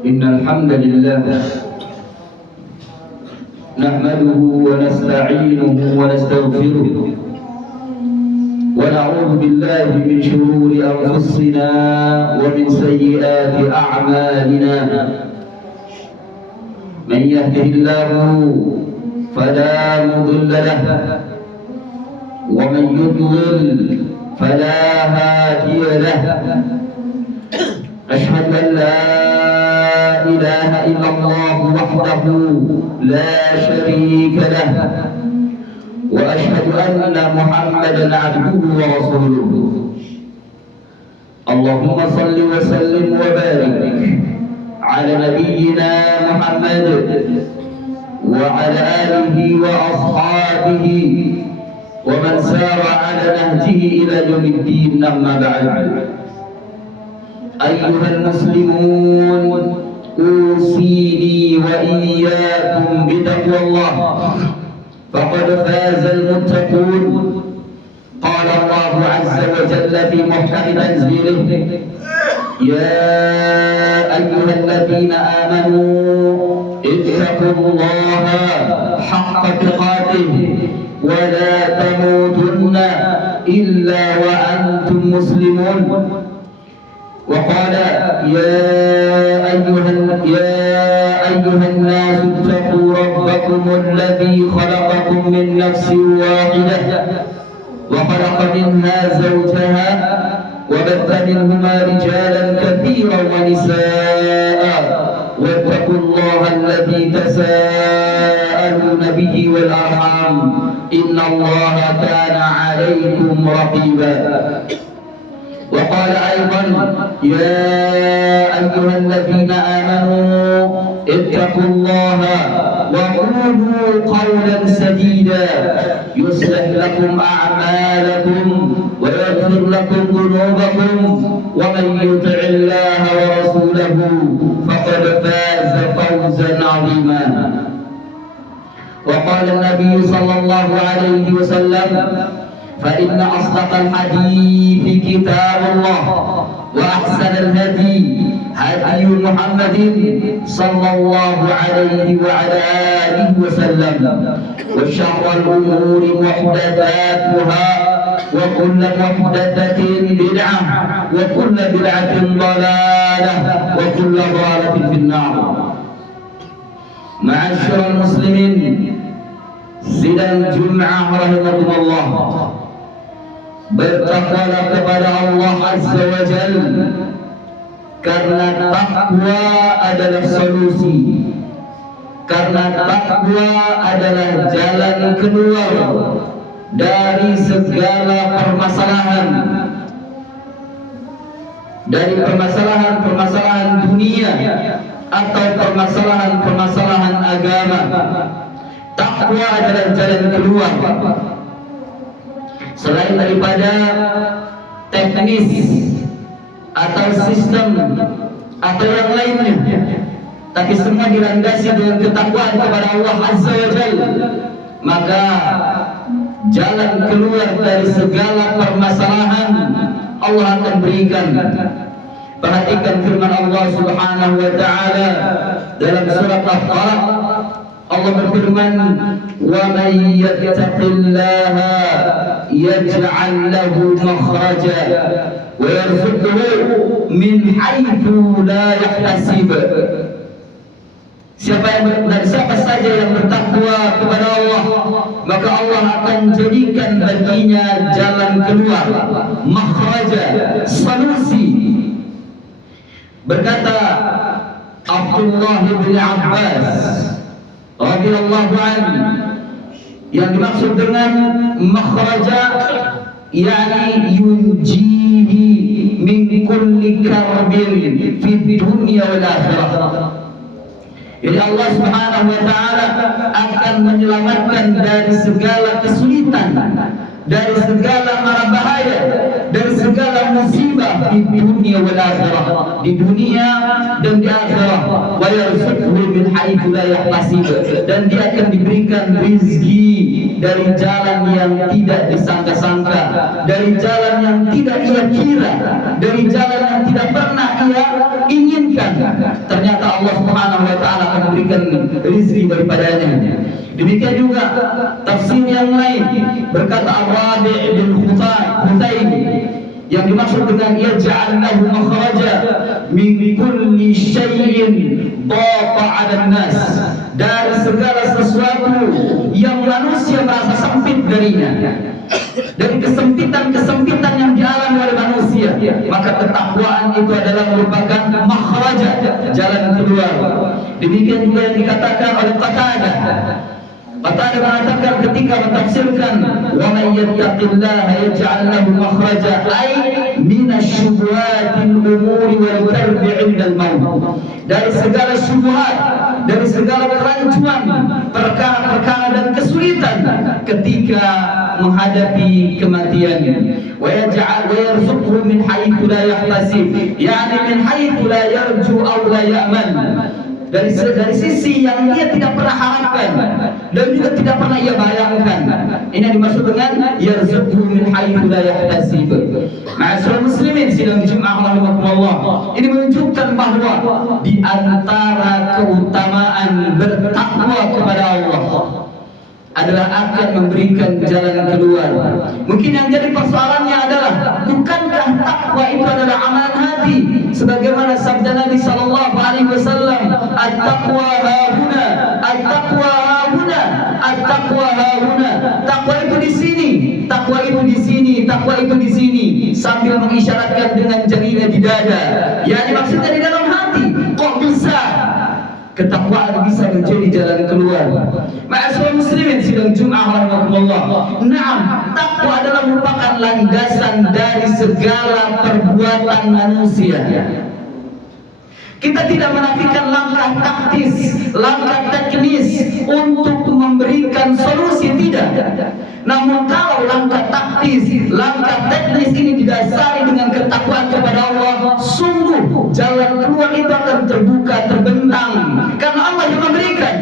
إن الحمد لله نحمده ونستعينه ونستغفره ونعوذ بالله من شرور أنفسنا ومن سيئات أعمالنا. من يهده الله فلا مضل له ومن يضلل فلا هادي له. أشهد أن لا إله إلا الله وحده لا شريك له، وأشهد أن محمدا عبده ورسوله. اللهم صل وسلم وبارك على نبينا محمد وعلى آله وأصحابه ومن سار على نهجه إلى يوم الدين. أما بعد، أيها المسلمون، أوصيني وإياكم بتقوى الله، فقد فاز المتقون. قال الله عز وجل في محكم تنزيله: يا أيها الذين آمنوا اتقوا الله حق تقاته ولا تموتن إلا وأنتم مسلمون. وقال: يا أيها الناس اتقوا ربكم الذي خلقكم من نفس واحدة وخلق منها زوجها وبث منهما رجالا كثيرا ونساء واتقوا الله الذي تساءلون به والأرحام إن الله كان عليكم رقيبا. وقال أيضا: يا أيها الذين آمنوا اتقوا الله وقولوا قولا سديدا يصلح لكم أعمالكم ويغفر لكم ذنوبكم ومن يطع الله ورسوله فقد فاز فوزا عظيما. وقال النبي صلى الله عليه وسلم: فإن أصدق الحديث كتاب الله وأحسن الهدي هدي محمد صلى الله عليه وعلى آله وسلم وشر الأمور محدثاتها وكل محدثة بدعة وكل بدعة ضلالة وكل ضلالة في النار. معاشر المسلمين، sidang Jum'ah rahimakumullah, bertakwalah kepada Allah Azza wa Jalla, karena takwa adalah solusi, karena takwa adalah jalan keluar dari segala permasalahan, dari permasalahan dunia atau permasalahan agama. Takwa adalah jalan keluar selain daripada teknis atau sistem atau yang lainnya, tapi semua dilandasi dengan ketakwaan kepada Allah Azza wa Jalla. Maka jalan keluar dari segala permasalahan Allah akan berikan. Perhatikan firman Allah Subhanahu wa taala dalam surat Al-Falaq. Allah berfirman: "Wa may yattaqillaha yaj'al lahu makhraja wa yarzuqhu min haitsu la yahtasib." Siapa saja yang bertakwa kepada Allah, maka Allah akan jadikan baginya jalan keluar, makhraja, solusi. Berkata Abdullah bin Abbas radhiyallahu anhu, yang dimaksud dengan makhraja yakni yunjihi min kulli karbin fid dunya wal akhirah. Jadi Allah Subhanahu wa taala akan menyelamatkan dari segala kesulitan, dari segala mara bahaya, dari segala musibah di dunia wal akhirah, di dunia dan di akhirat. Wa yarzuqhu min min haitsu la yahtasib, dan dia akan diberikan rizki dari jalan yang tidak disangka-sangka, dari jalan yang tidak ia kira, dari jalan yang tidak pernah ia inginkan. Ternyata Allah Subhanahu wa taala akan memberikan rizki daripadanya. Demikian juga tafsir yang lain berkata Ar-Rabi' bin Hutaymi, yang dimaksud dengan yaj'al lahu makhraja min kulli syai'in dhaqa 'ala nas, dari segala sesuatu yang manusia merasa sempit darinya, dari kesempitan-kesempitan yang dialami oleh manusia, maka ketakwaan itu adalah merupakan makhraja, jalan keluar. Demikian juga yang dikatakan oleh Qatadah. Qatadah mengatakan ketika mentafsirkan wa may yattaqillaha yaj'al lahu makhraja ay minasyubuhatil umuri wal karbi 'indal maut, dari segala syubhat, dari segala kerancuan, perkara-perkara dan kesulitan ketika menghadapi kematian. Wa yaj'al wa yarzuqhu min haitsu la yahtasib, yani min haitsu la yarju aw la ya'man, dari sisi yang dia tidak pernah harapkan dan juga tidak pernah ia bayangkan. Ini yang dimaksud dengan yarzuqhu min haitsu la yahtasib. Ma'asyiral muslimin sidang Jumat rahimakumullah, ini menunjukkan bahwa di antara keutamaan bertakwa kepada Allah adalah akan memberikan jalan keluar. Mungkin yang jadi persoalannya adalah, bukankah takwa itu adalah amalan hati? Sebagaimana sabda Nabi sallallahu alaihi wasallam, at-taqwa hauna, at-taqwa hauna, at-taqwa hauna. Takwa itu di sini, takwa itu di sini, takwa itu di sini, sambil mengisyaratkan dengan jarinya di dada. Yani maksudnya di dalam hati. Kok bisa ketakwaan bisa menjadi jalan keluar? Ma'asyiral muslimin sidang Jumat rahimakumullah, na'am, takwa adalah merupakan landasan dari segala perbuatan manusia. Kita tidak menafikan langkah taktis, langkah teknis untuk memberikan solusi, tidak. Namun kalau langkah taktis, langkah teknis ini didasari dengan ketakwaan kepada Allah, sungguh jalan keluar itu akan terbuka, terbentang, karena Allah yang memberikan.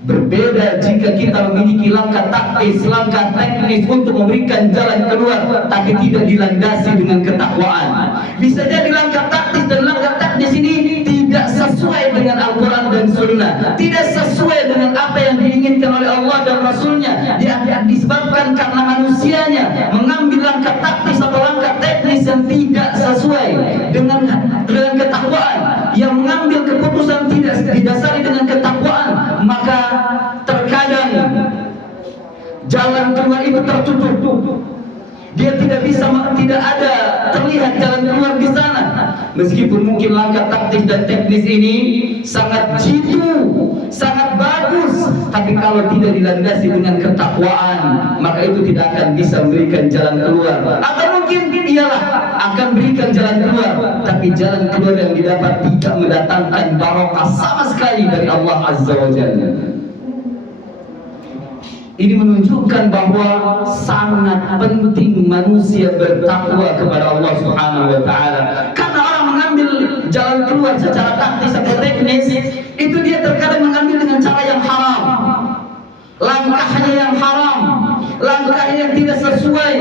Berbeda jika kita memiliki langkah taktis, langkah teknis untuk memberikan jalan keluar, tapi tidak dilandasi dengan ketakwaan. Bisa jadi langkah taktis dan langkah teknis ini tidak sesuai dengan Al-Quran dan Sunnah, tidak sesuai dengan apa yang diinginkan oleh Allah dan Rasulnya. Dia disebabkan karena manusianya mengambil langkah taktis atau langkah teknis yang tidak sesuai dengan ketakwaan, yang mengambil keputusan tidak didasari dengan ketakwaan, maka terkadang jalan keluar itu tertutup. Dia tidak bisa, tidak ada terlihat jalan keluar di sana. Meskipun mungkin langkah taktis dan teknis ini sangat jitu, sangat bagus, tapi kalau tidak dilandasi dengan ketakwaan, maka itu tidak akan bisa memberikan jalan keluar. Atau mungkin ialah akan berikan jalan keluar, tapi jalan keluar yang didapat tidak mendatangkan barokah sama sekali dari Allah Azza wa Jalla. Ini menunjukkan bahwa sangat penting manusia bertakwa kepada Allah Subhanahu wa taala. Karena orang mengambil jalan keluar secara taktis atau teknis, itu dia terkadang mengambil dengan cara yang haram. Langkahnya yang haram, langkahnya yang tidak sesuai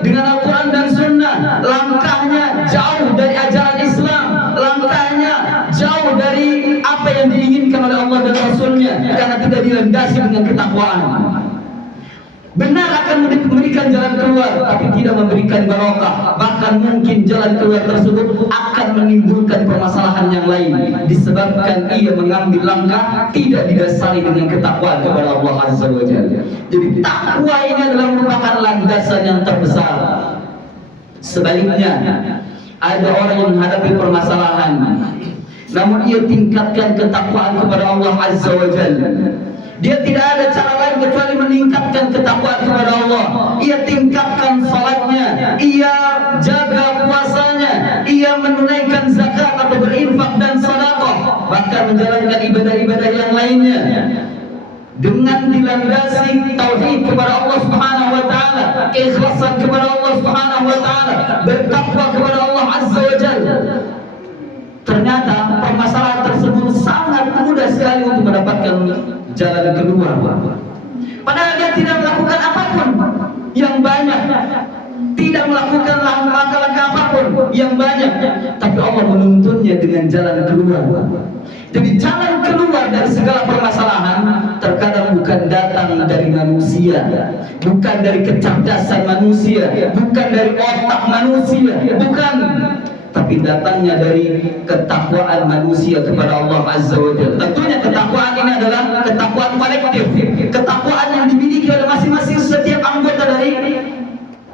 dengan Al-Quran dan Sunnah, langkahnya jauh dari ajaran Islam, langkahnya jauh dari apa yang diinginkan oleh Allah dan Rasulnya, karena tidak dilandasi dengan ketakwaan. Benar akan memberikan jalan keluar, tapi tidak memberikan barokah. Bahkan mungkin jalan keluar tersebut akan menimbulkan permasalahan yang lain, disebabkan ia mengambil langkah tidak didasari dengan ketakwaan kepada Allah Azza wa Jalla. Jadi takwa ini adalah merupakan landasan yang terbesar. Sebaliknya, ada orang yang menghadapi permasalahan, namun ia tingkatkan ketakwaan kepada Allah Azza wa Jalla. Dia tidak ada cara lain kecuali meningkatkan ketakwaan kepada Allah. Ia tingkatkan salatnya, ia jaga puasanya, ia menunaikan zakat atau berinfak dan sedekah, bahkan menjalankan ibadah-ibadah yang lainnya dengan dilandasi tauhid kepada Allah Subhanahu wa taala, keikhlasan kepada Allah Subhanahu wa taala, bertakwa kepada Allah Azza wa Jalla. Ternyata permasalahan tersebut sangat mudah sekali untuk mendapatkan jalan keluar. Padahal dia tidak melakukan apapun yang banyak, tidak melakukan langkah-langkah apapun yang banyak, tapi Allah menuntunnya dengan jalan keluar. Jadi jalan keluar dari segala permasalahan terkadang bukan datang dari manusia, bukan dari kecerdasan manusia, bukan dari otak manusia, bukan, tapi datangnya dari ketakwaan manusia kepada Allah Azza wa Jalla. Tentunya ketakwaan ini adalah ketakwaan kolektif, ketakwaan yang dimiliki oleh masing-masing setiap anggota dari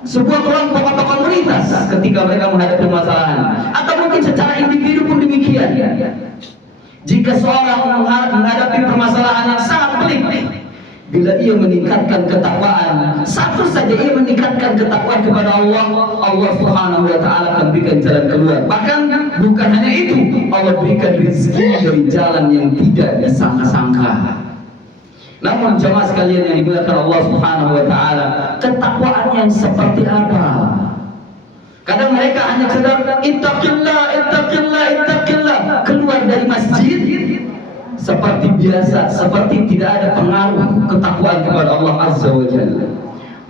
sebuah kelompok atau komunitas ketika mereka menghadapi permasalahan, atau mungkin secara individu pun demikian. Jika seorang menghadapi permasalahan yang sangat pelik, bila ia meningkatkan ketakwaan, satu saja ia meningkatkan ketakwaan kepada Allah, Allah Subhanahu wa taala akan berikan jalan keluar. Bahkan bukan hanya itu, Allah berikan rezeki dari jalan yang tidak disangka-sangka. Namun jemaah sekalian yang dimuliakan Allah Subhanahu wa taala, ketakwaan yang seperti apa? Kadang mereka hanya sedang ittaqillah, ittaqillah, ittaqillah, keluar dari masjid seperti biasa, seperti tidak ada pengaruh ketakwaan kepada Allah Azza wa Jalla.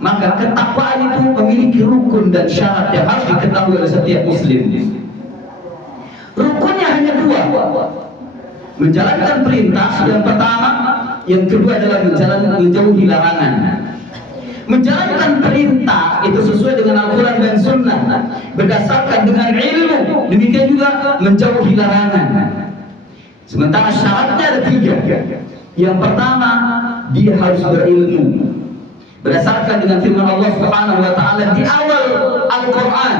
Maka ketakwaan itu memiliki rukun dan syarat yang harus diketahui oleh setiap muslim. Rukunnya hanya dua: menjalankan perintah yang pertama, yang kedua adalah menjauhi larangan. Menjalankan perintah itu sesuai dengan Al-Quran dan Sunnah, berdasarkan dengan ilmu. Demikian juga menjauhi larangan. Sementara syaratnya ada tiga. Yang pertama, dia harus berilmu, berdasarkan dengan firman Allah Subhanahu wa taala di awal Al-Quran,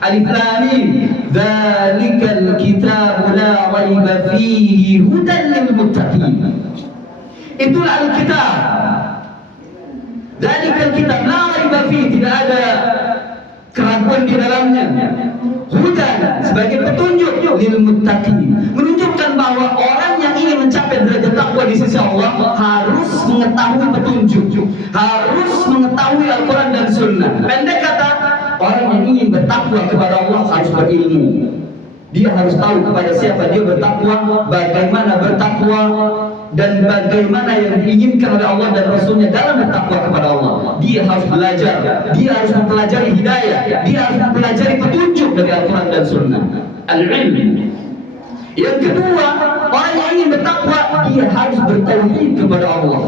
Alif Lam Mim, dzalikal kitabu la raiba fihi hudan lil muttaqin. Itulah Al-Kitab. Dzalikal kitab la raiba fihi, tidak ada keraguan di dalamnya. Hudan, sebagai petunjuk lil muttaqin, menunjukkan bahwa orang yang ingin mencapai derajat takwa di sisi Allah harus mengetahui petunjuk, harus mengetahui Al-Quran dan Sunnah. Pendek kata, orang yang ingin bertakwa kepada Allah harus berilmu. Dia harus tahu kepada siapa dia bertakwa, bagaimana bertakwa, dan bagaimana yang diinginkan oleh Allah dan Rasulnya dalam bertakwa kepada Allah. Dia harus belajar, dia harus mempelajari hidayah, dia harus mempelajari petunjuk dari Al-Quran dan Sunnah. Al-ilm. Yang kedua, orang yang ingin bertakwa, dia harus bertauhid kepada Allah.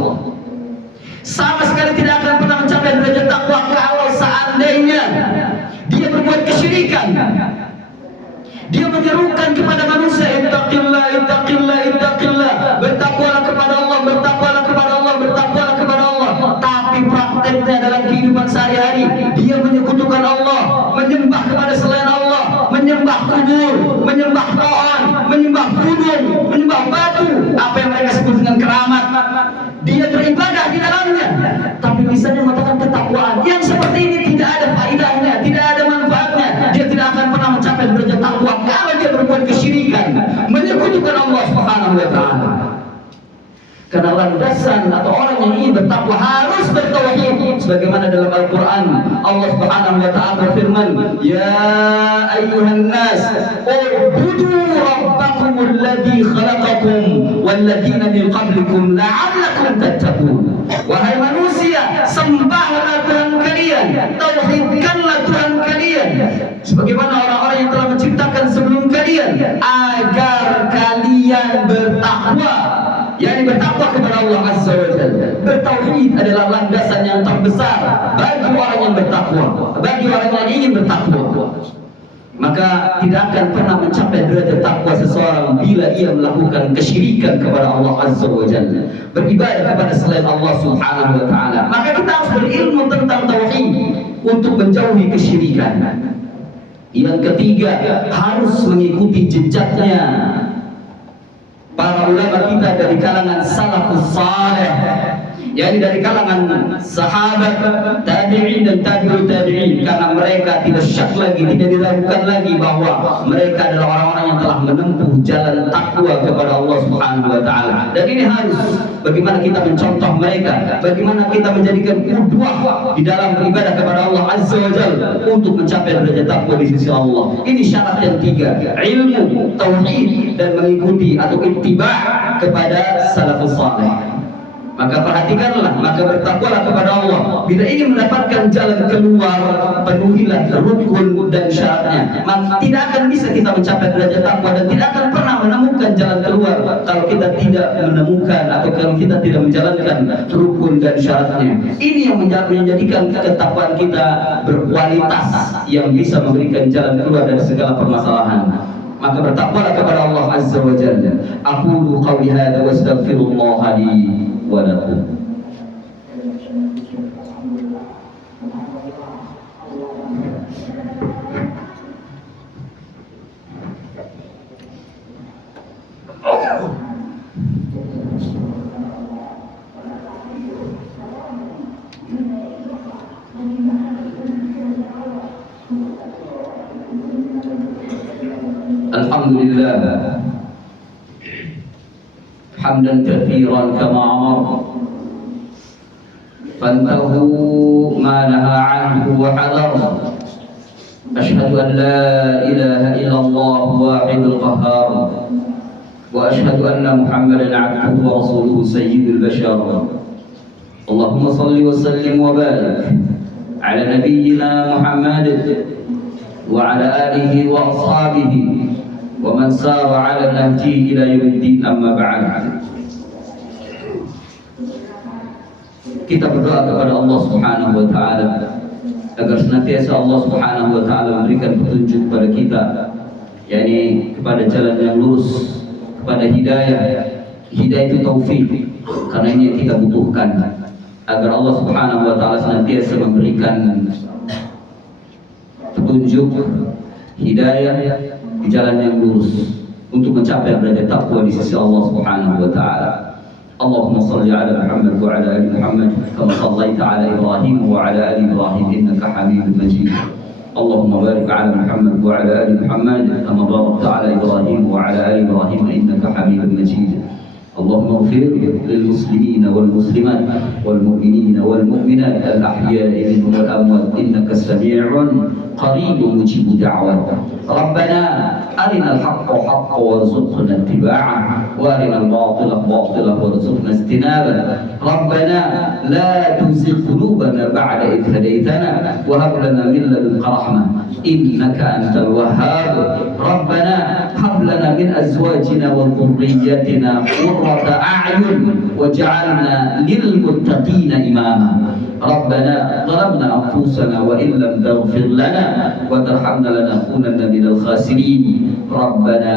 Sama sekali tidak akan pernah mencapai derajat takwa kalau seandainya dia berbuat kesyirikan. Dia menyerukan kepada manusia, ittaqillah, ittaqillah, ittaqillah, bertakwalah kepada Allah, bertakwalah kepada Allah, bertakwalah kepada Allah. Tapi prakteknya dalam kehidupan sehari-hari, dia menyekutukan Allah, menyembah kepada selain Allah, menyembah kubur, menyembah pohon, menyembah gunung, menyembah batu, apa yang mereka sebut dengan keramat. Dia beribadah di dalamnya, tapi misalnya mengatakan ketakwaan yang seperti ini tidak ada faedahnya, tidak ada manfaatnya. Dia tidak akan pernah mencapai derajat takwa kalau dia berbuat kesyirikan, menyekutukan Allah Subhanahu wa taala. Karena landasan atau orang yang ingin bertakwa harus bertauhid, sebagaimana dalam Al-Quran Allah Subhanahu wa taala berfirman, ya ayyuhan nas ubudu rabbakumul ladzi khalaqakum walladzina min qablikum la'allakum tattaqun. Wahai manusia, sembahlah Tuhan kalian, tauhidkanlah Tuhan kalian, sebagaimana orang-orang yang telah menciptakan sebelum kalian, agar kalian bertakwa. Yani bertakwa kepada Allah Azza wa Jalla. Bertauhid adalah landasan yang terbesar bagi orang yang bertakwa, bagi orang yang ingin bertakwa. Maka tidak akan pernah mencapai derajat takwa seseorang bila ia melakukan kesyirikan kepada Allah Azza wa Jalla, beribadah kepada selain Allah Subhanahu wa taala. Maka kita harus berilmu tentang tauhid untuk menjauhi kesyirikan. Yang ketiga, harus mengikuti jejaknya para ulama kita dari kalangan salafus saleh yakni dari kalangan sahabat, tabi'in dan tabi'ut tabi'in, karena mereka tidak syak lagi, tidak diragukan lagi bahwa mereka adalah orang-orang yang telah menempuh jalan takwa kepada Allah Subhanahu wa taala. Dan ini harus bagaimana kita mencontoh mereka, bagaimana kita menjadikan qudwah di dalam beribadah kepada Allah Azza wa Jalla untuk mencapai derajat takwa di sisi Allah. Ini syarat yang tiga, ilmu, tauhid, dan mengikuti atau ittiba' kepada salafus saleh. Maka perhatikanlah, maka bertakwalah kepada Allah. Bila ingin mendapatkan jalan keluar, penuhilah rukun dan syaratnya. Maka tidak akan bisa kita mencapai derajat takwa dan tidak akan pernah menemukan jalan keluar kalau kita tidak menemukan atau kalau kita tidak menjalankan rukun dan syaratnya. Ini yang menjadikan ketakwaan kita berkualitas, yang bisa memberikan jalan keluar dari segala permasalahan. Maka bertakwalah kepada Allah Azza wa Jalla. Aqulu qawli hadza wa astaghfirullah li wa lakum. Alhamdulillah hamdan katsiran kama amara fantahu ma naha anhu wa hadar. Ashhadu an la ilaha illallah wahidul qahhar wa ashhadu anna Muhammadan abduhu wa rasuluhu sayyidul bashar. Allahumma salli wa sallim wa barik ala nabiyyina Muhammad wa ala alihi wa ashabihi wa man sara ala nahji ila yaumiddin, amma ba'd. Kita berdoa kepada Allah Subhanahu wa taala agar senantiasa Allah Subhanahu wa taala memberikan petunjuk kepada kita, yakni kepada jalan yang lurus, kepada hidayah. Hidayah itu taufik, karena ini yang kita butuhkan, agar Allah Subhanahu wa taala senantiasa memberikan petunjuk, hidayah di jalan yang lurus untuk mencapai derajat takwa di sisi Allah Subhanahu wa taala. Allahumma shalli ala Muhammad wa ala ali Muhammad kama shallaita ala Ibrahim wa ala ali Ibrahim innaka Hamidum Majid. Allahumma barik ala Muhammad wa ala ali Muhammad kama barakta ala Ibrahim wa ala ali Ibrahim innaka Hamidum Majid. اللهم اغفر للمسلمين والمسلمات والمؤمنين والمؤمنات الأحياء منهم والأموات إنك سميع قريب مجيب دعوات. ربنا أرنا الحق حقا وارزقنا اتباعه وأرنا الباطل باطلا وارزقنا اجتنابه. ربنا لا تزغ قلوبنا بعد إذ هديتنا وهب لنا من لدنك رحمة إنك أنت الوهاب. ربنا هب لنا من أزواجنا وذرياتنا قرة أعين واجعلنا للمتقين إماما. ربنا ظلمنا أنفسنا وإن لم تغفر لنا وترحمنا لنكونن من الخاسرين. ربنا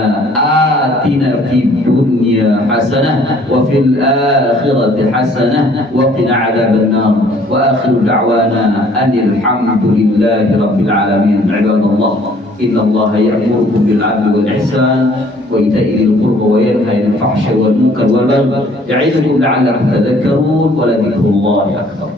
آتنا في الدنيا حسنة وفي الآخرة حسنة وقنا عذاب النار. وآخر دعوانا أن الحمد لله رب العالمين. عباد الله، إن الله يأمركم بالعدل والإحسان وإيتاء ذي القربى وينهى عن الفحشاء والمنكر والبغي يعظكم لعلكم تذكرون ولذكر الله أكبر.